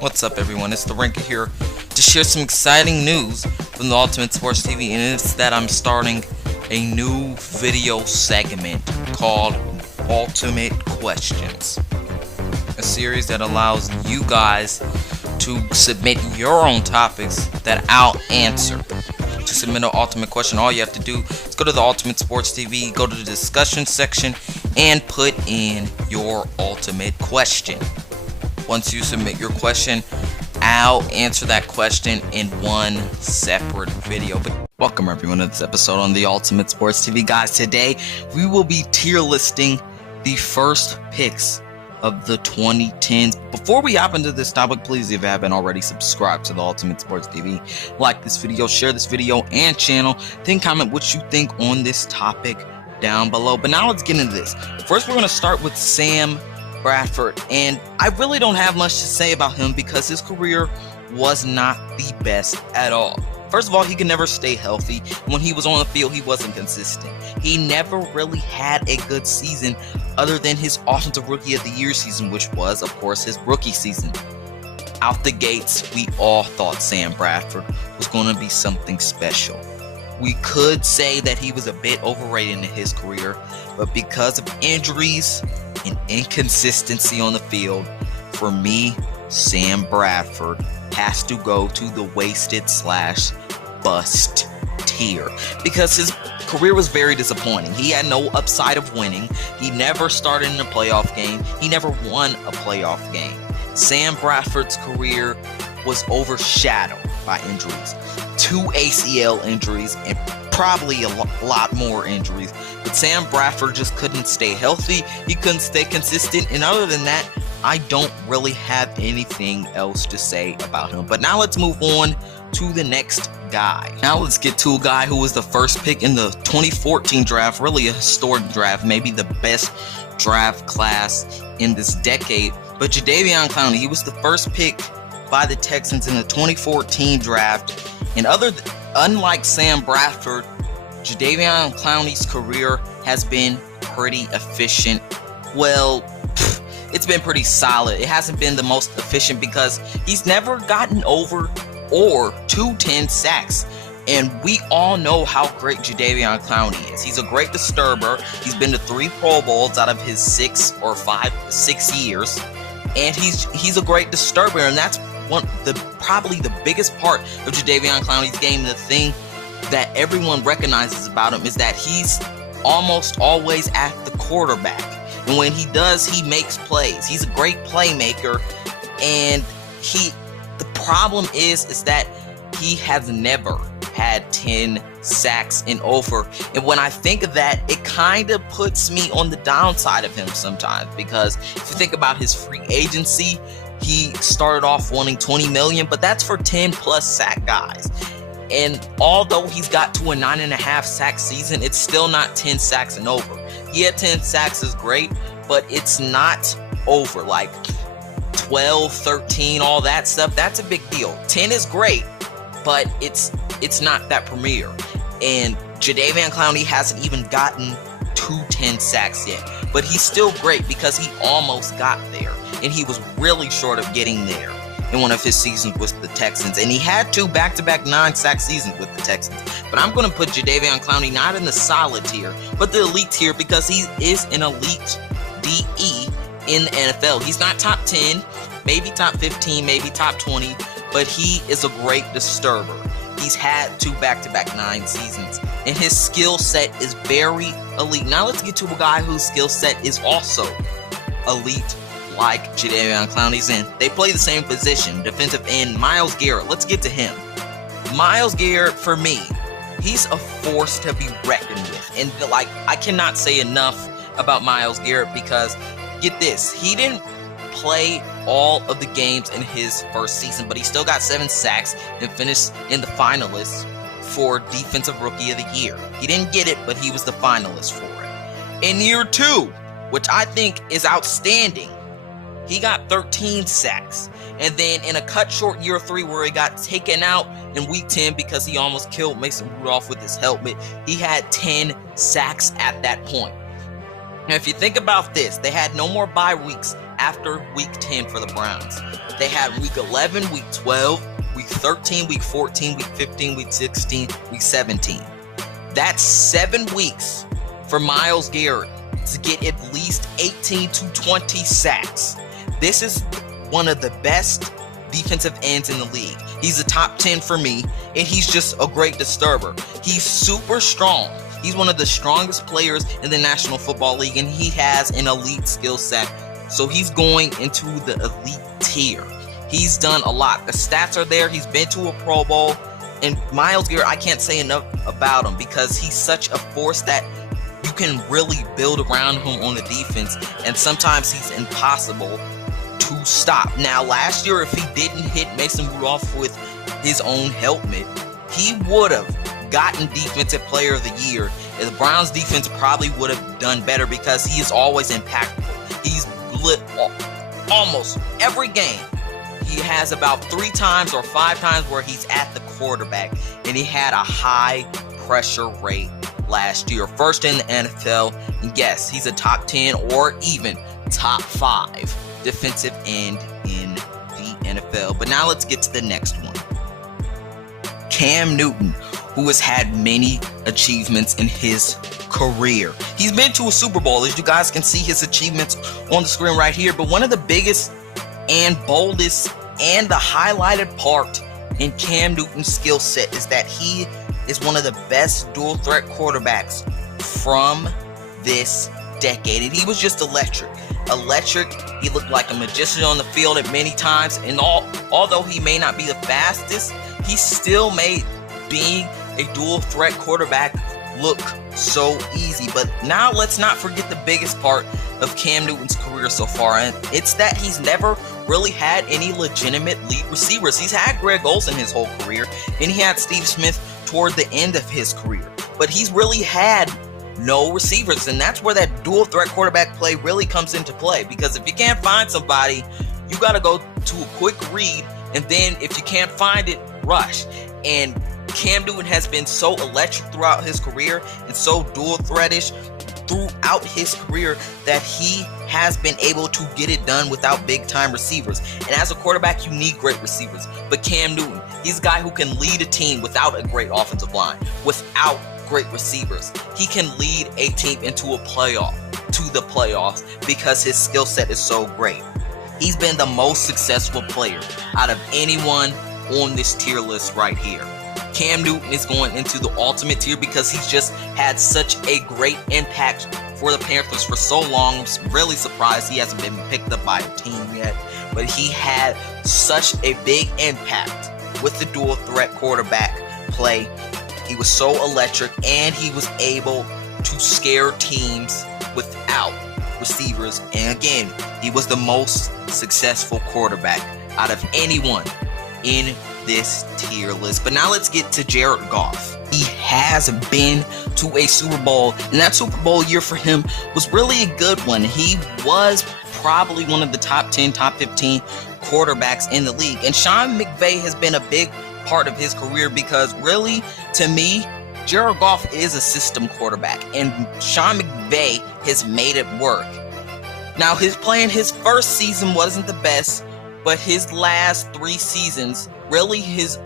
What's up, everyone? It's the Ranker here to share some exciting news from the Ultimate Sports TV, and it's that I'm starting a new video segment called Ultimate Questions, a series that allows you guys to submit your own topics that I'll answer. To submit an ultimate question, all you have to do is go to the Ultimate Sports TV, go to the discussion section, and put in your ultimate question. Once you submit your question, I'll answer that question in one separate video. But welcome everyone to this episode on the Ultimate Sports TV. Guys, today we will be tier listing the first picks of the 2010s. Before we hop into this topic, please, if you haven't already, subscribe to the Ultimate Sports TV, like this video, share this video and channel, then comment what you think on this topic down below. But now let's get into this. First, we're going to start with Sam Bradford, and I really don't have much to say about him because his career was not the best at all. First of all, he could never stay healthy. When he was on the field, he wasn't consistent. He never really had a good season other than his Offensive Rookie of the Year season, which was, of course, his rookie season. Out the gates, we all thought Sam Bradford was going to be something special. We could say that he was a bit overrated in his career, but because of injuries and inconsistency on the field, for me, Sam Bradford has to go to the wasted / bust tier because his career was very disappointing. He had no upside of winning. He never started in a playoff game. He never won a playoff game. Sam Bradford's career was overshadowed by injuries. 2 ACL injuries and probably a lot more injuries. But Sam Bradford just couldn't stay healthy. He couldn't stay consistent. And other than that, I don't really have anything else to say about him. But now let's move on to the next guy. Now let's get to a guy who was the first pick in the 2014 draft. Really a historic draft. Maybe the best draft class in this decade. But Davion Clowney, he was the first pick by the Texans in the 2014 draft. And unlike Sam Bradford, Davion Clowney's career has been pretty efficient. Well, it's been pretty solid. It hasn't been the most efficient because he's never gotten over or 210 sacks. And we all know how great Davion Clowney is. He's a great disturber. He's been to 3 Pro Bowls out of his 6 years. And he's a great disturber, and that's probably the biggest part of Davion Clowney's game. The thing that everyone recognizes about him is that he's almost always at the quarterback, and when he does, he makes plays. He's a great playmaker, and the problem is that he has never had 10 sacks and over. And when I think of that, it kind of puts me on the downside of him sometimes, because if you think about his free agency, he started off wanting $20 million, but that's for 10 plus sack guys. And although he's got to a 9.5 sack season, it's still not 10 sacks and over. Yeah, 10 sacks is great, but it's not over. Like 12, 13, all that stuff, that's a big deal. 10 is great, but it's not that premier. And Davion Clowney hasn't even gotten to 10 sacks yet, but he's still great because he almost got there, and he was really short of getting there in one of his seasons with the Texans, and he had 2 back-to-back 9-sack seasons with the Texans. But I'm going to put Davion Clowney not in the solid tier, but the elite tier, because he is an elite DE in the NFL. He's not top 10, maybe top 15, maybe top 20, but he is a great disturber. He's had 2 back-to-back 9 seasons, and his skill set is very elite. Now let's get to a guy whose skill set is also elite, like Davion Clowney's in. They play the same position, defensive end, Myles Garrett. Let's get to him. Myles Garrett, for me, he's a force to be reckoned with. And I cannot say enough about Myles Garrett, because get this, he didn't play all of the games in his first season, but he still got 7 sacks and finished in the finalists for Defensive Rookie of the Year. He didn't get it, but he was the finalist for it. In year 2, which I think is outstanding, he got 13 sacks. And then in a cut short year 3 where he got taken out in week 10 because he almost killed Mason Rudolph with his helmet, he had 10 sacks at that point. Now, if you think about this, they had no more bye weeks after week 10 for the Browns. They had week 11, week 12, week 13, week 14, week 15, week 16, week 17. That's 7 weeks for Myles Garrett to get at least 18 to 20 sacks. This is one of the best defensive ends in the league. He's a top 10 for me, and he's just a great disturber. He's super strong. He's one of the strongest players in the National Football League, and he has an elite skill set. So he's going into the elite tier. He's done a lot. The stats are there. He's been to a Pro Bowl. And Myles Garrett, I can't say enough about him because he's such a force that you can really build around him on the defense. And sometimes he's impossible to stop. Now, last year, if he didn't hit Mason Rudolph with his own helmet, he would have gotten Defensive Player of the Year. And the Browns defense probably would have done better because he is always impactful. He's lit almost every game. He has about 3 times or 5 times where he's at the quarterback, and he had a high pressure rate last year. First in the NFL, and yes, he's a top 10 or even top 5 defensive end in the NFL. But now let's get to the next one. Cam Newton, who has had many achievements in his career. He's been to a Super Bowl, as you guys can see his achievements on the screen right here. But one of the biggest and boldest and the highlighted part in Cam Newton's skill set is that he is one of the best dual threat quarterbacks from this decade. And he was just electric. He looked like a magician on the field at many times. And although he may not be the fastest, he still made being a dual threat quarterback look so easy. But now let's not forget the biggest part of Cam Newton's career so far, and it's that he's never really had any legitimate lead receivers. He's had Greg Olsen his whole career, and he had Steve Smith toward the end of his career, but he's really had no receivers. And that's where that dual threat quarterback play really comes into play, because if you can't find somebody, you got to go to a quick read, and then if you can't find it, rush. And Cam Newton has been so electric throughout his career and so dual threatish throughout his career that he has been able to get it done without big time receivers. And as a quarterback, you need great receivers. But Cam Newton, he's a guy who can lead a team without a great offensive line, without great receivers. He can lead a team into the playoffs because his skill set is so great. He's been the most successful player out of anyone on this tier list right here. Cam Newton is going into the ultimate tier because he's just had such a great impact for the Panthers for so long. I'm really surprised he hasn't been picked up by a team yet, but he had such a big impact with the dual threat quarterback play. He was so electric, and he was able to scare teams without receivers. And again, he was the most successful quarterback out of anyone in this tier list. But now let's get to Jared Goff. He has been to a Super Bowl, and that Super Bowl year for him was really a good one. He was probably one of the top 10, top 15 quarterbacks in the league. And Sean McVay has been a big part of his career because really, to me, Jared Goff is a system quarterback, and Sean McVay has made it work. Now, his first season wasn't the best, but his last 3 seasons, really his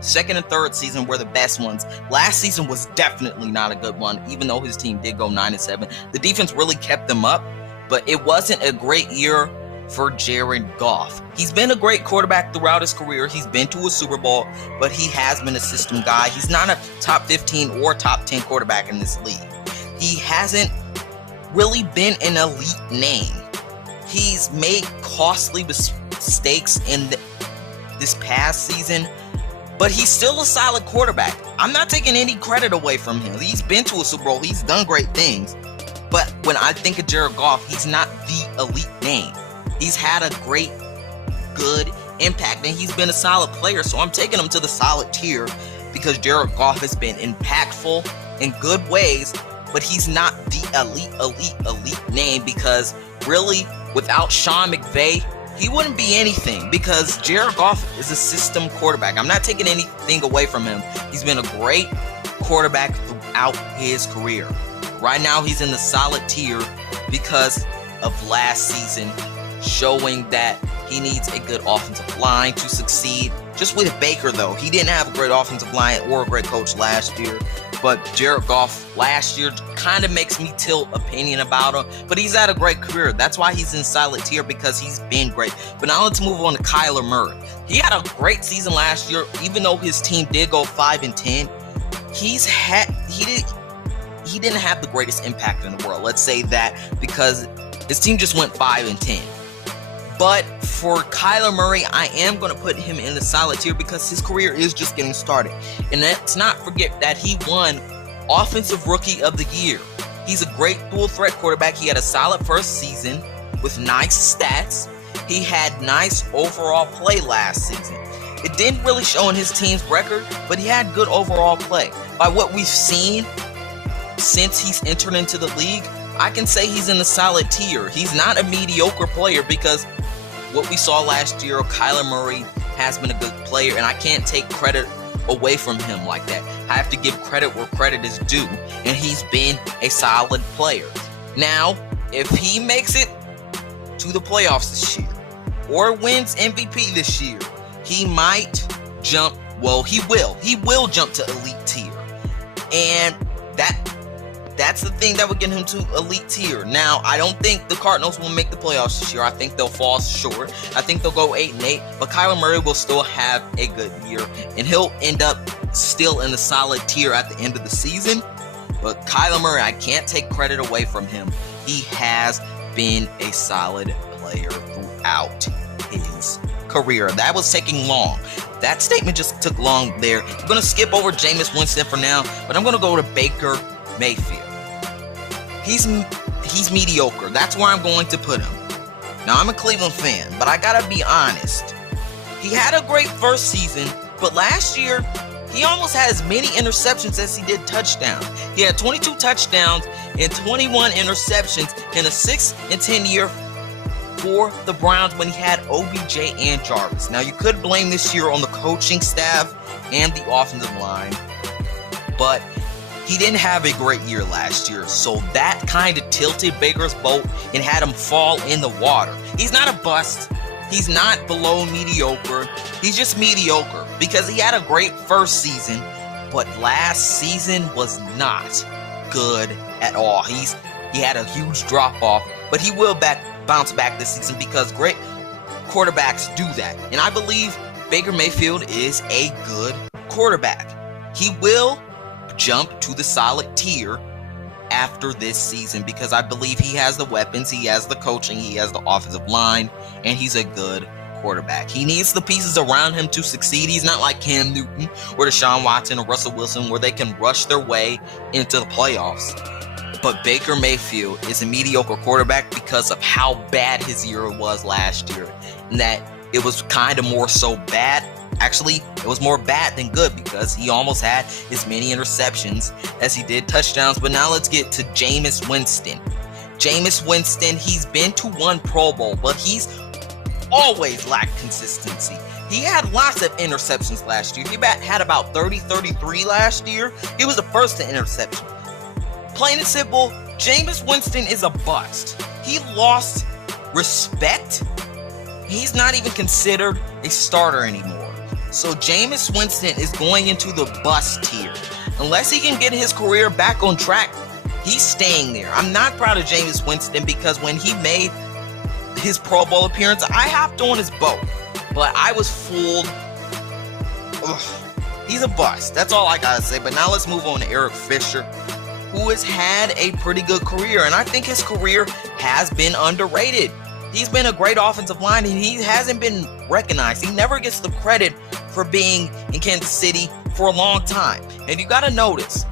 second and third season were the best ones. Last season was definitely not a good one, even though his team did go 9-7. The defense really kept them up, but it wasn't a great year for Jared Goff. He's been a great quarterback throughout his career. He's been to a Super Bowl, but he has been a system guy. He's not a top 15 or top 10 quarterback in this league. He hasn't really been an elite name. He's made costly mistakes in this past season, but he's still a solid quarterback. I'm not taking any credit away from him. He's been to a Super Bowl. He's done great things. But when I think of Jared Goff, he's not the elite name. He's had a great, good impact, and he's been a solid player. So I'm taking him to the solid tier because Jared Goff has been impactful in good ways, but he's not the elite name, because really, without Sean McVay, he wouldn't be anything, because Jared Goff is a system quarterback. I'm not taking anything away from him. He's been a great quarterback throughout his career. Right now, he's in the solid tier because of last season, showing that he needs a good offensive line to succeed. Just with Baker, though, he didn't have a great offensive line or a great coach last year. But Jared Goff last year kind of makes me tilt opinion about him. But he's had a great career. That's why he's in silent tier, because he's been great. But now let's move on to Kyler Murray. He had a great season last year, even though his team did go 5-10. He didn't have the greatest impact in the world. Let's say that, because his team just went 5-10. But for Kyler Murray, I am going to put him in the solid tier because his career is just getting started. And let's not forget that he won Offensive Rookie of the Year. He's a great dual threat quarterback. He had a solid first season with nice stats. He had nice overall play last season. It didn't really show in his team's record, but he had good overall play. By what we've seen since he's entered into the league, I can say he's in the solid tier. He's not a mediocre player, because what we saw last year, Kyler Murray has been a good player, and I can't take credit away from him like that. I have to give credit where credit is due, and he's been a solid player. Now, if he makes it to the playoffs this year or wins MVP this year, he might jump. Well, he will jump to elite tier, and that's the thing that would get him to elite tier. Now, I don't think the Cardinals will make the playoffs this year. I think they'll fall short. I think they'll go 8-8, but Kyler Murray will still have a good year, and he'll end up still in the solid tier at the end of the season. But Kyler Murray, I can't take credit away from him. He has been a solid player throughout his career. That was taking long. That statement just took long there. I'm going to skip over Jameis Winston for now, but I'm going to go to Baker Mayfield. He's mediocre. That's where I'm going to put him. Now, I'm a Cleveland fan, but I gotta be honest. He had a great first season, but last year, he almost had as many interceptions as he did touchdowns. He had 22 touchdowns and 21 interceptions in a 6-10 year for the Browns when he had OBJ and Jarvis. Now, you could blame this year on the coaching staff and the offensive line, but he didn't have a great year last year, so that kind of tilted Baker's boat and had him fall in the water. He's not a bust. He's not below mediocre. He's just mediocre because he had a great first season, but last season was not good at all. He had a huge drop-off, but he will bounce back this season because great quarterbacks do that. And I believe Baker Mayfield is a good quarterback. He will jump to the solid tier after this season because I believe he has the weapons, he has the coaching, he has the offensive line, and he's a good quarterback. He needs the pieces around him to succeed. He's not like Cam Newton or Deshaun Watson or Russell Wilson where they can rush their way into the playoffs. But Baker Mayfield is a mediocre quarterback because of how bad his year was last year, and that it was kind of more so bad. Actually, it was more bad than good because he almost had as many interceptions as he did touchdowns. But now let's get to Jameis Winston. Jameis Winston, he's been to one Pro Bowl, but he's always lacked consistency. He had lots of interceptions last year. He had about 33 last year. He was the first to interception. Plain and simple, Jameis Winston is a bust. He lost respect. He's not even considered a starter anymore. So Jameis Winston is going into the bust tier. Unless he can get his career back on track, he's staying there. I'm not proud of Jameis Winston because when he made his Pro Bowl appearance, I hopped on his boat. But I was fooled. Ugh. He's a bust. That's all I gotta say. But now let's move on to Eric Fisher, who has had a pretty good career. And I think his career has been underrated. He's been a great offensive line, and he hasn't been recognized. He never gets the credit for being in Kansas City for a long time. And you got to notice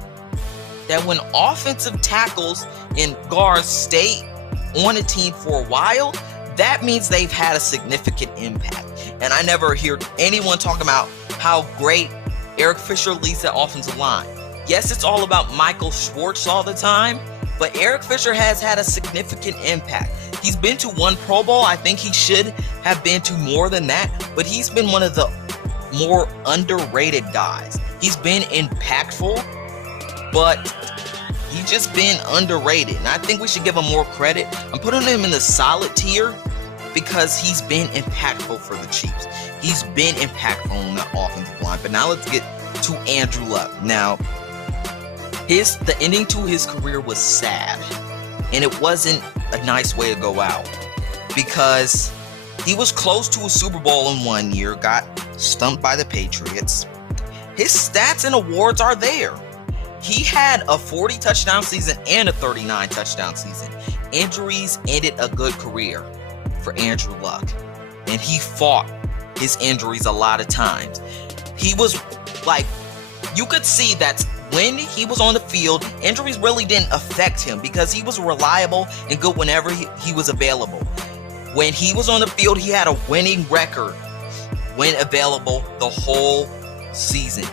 that when offensive tackles and guards stay on a team for a while, that means they've had a significant impact. And I never hear anyone talking about how great Eric Fisher leads that offensive line. Yes, it's all about Michael Schwartz all the time, but Eric Fisher has had a significant impact. He's been to one Pro Bowl. I think he should have been to more than that, but he's been one of the more underrated guys. He's been impactful, but He's just been underrated, and I think we should give him more credit. I'm putting him in the solid tier because he's been impactful for the Chiefs. He's been impactful on the offensive line. But now let's get to Andrew Luck. Now, the ending to his career was sad, and it wasn't a nice way to go out because he was close to a Super Bowl in 1 year, got stumped by the Patriots. His stats and awards are there. He had a 40 touchdown season and a 39 touchdown season. Injuries ended a good career for Andrew Luck, and he fought his injuries a lot of times. He was like, you could see that when he was on the field, injuries really didn't affect him because he was reliable and good whenever he was available. When he was on the field, he had a winning record when available the whole season.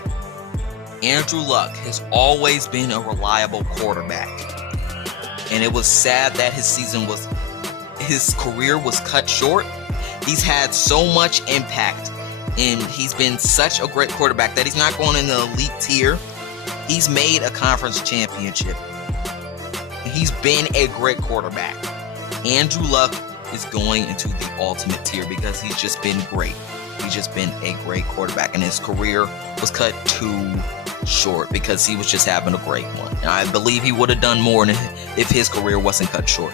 Andrew Luck has always been a reliable quarterback, and it was sad that his career was cut short. He's had so much impact, and he's been such a great quarterback that he's not going in the elite tier. He's made a conference championship. He's been a great quarterback. Andrew Luck is going into the ultimate tier because he's just been great. He's just been a great quarterback, and his career was cut too short because he was just having a great one. And I believe he would have done more if his career wasn't cut short.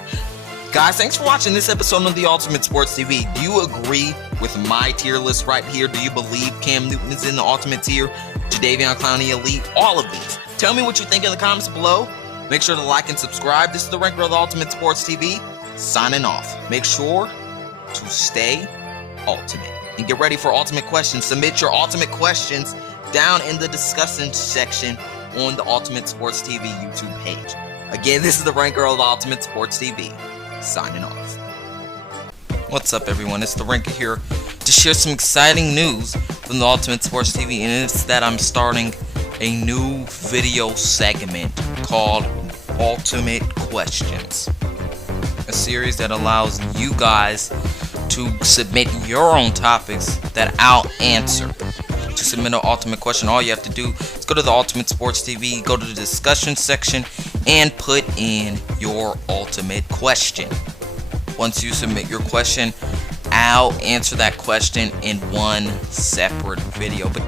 Guys, thanks for watching this episode of The Ultimate Sports TV. Do you agree with my tier list right here? Do you believe Cam Newton is in the ultimate tier? Davion Clowney elite? All of these. Tell me what you think in the comments below. Make sure to like and subscribe. This is the Ranker of The Ultimate Sports TV, signing off. Make sure to stay ultimate and get ready for ultimate questions. Submit your ultimate questions down in the discussion section on the Ultimate Sports TV YouTube page. Again, this is the Ranker of The Ultimate Sports TV, signing off. What's up, everyone? It's the Ranker here to share some exciting news from the Ultimate Sports TV, and it's that I'm starting a new video segment called Ultimate Questions, a series that allows you guys to submit your own topics that I'll answer. To submit an ultimate question, all you have to do is go to the Ultimate Sports TV, go to the discussion section, and put in your ultimate question. Once you submit your question, I'll answer that question in one separate video. But